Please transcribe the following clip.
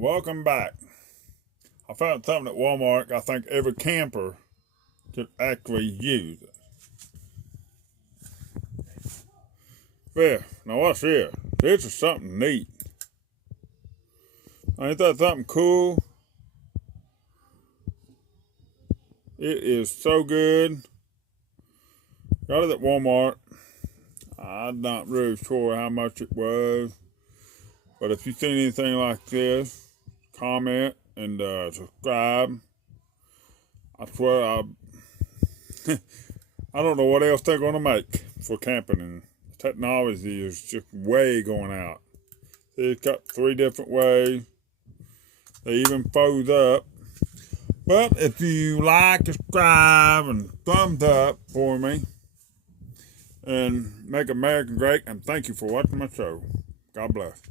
Welcome back. I found something at Walmart I think every camper should actually use. There, now what's this? This is something neat. Ain't that something cool? It is so good. Got it at Walmart. I'm not really sure how much it was. But if you see anything like this, comment and subscribe. I swear I don't know what else they're going to make for camping, and technology is just way going out. It's got 3 different ways. They even fold up. But if you like, subscribe, and thumbs up for me, and make America great, and thank you for watching my show. God bless.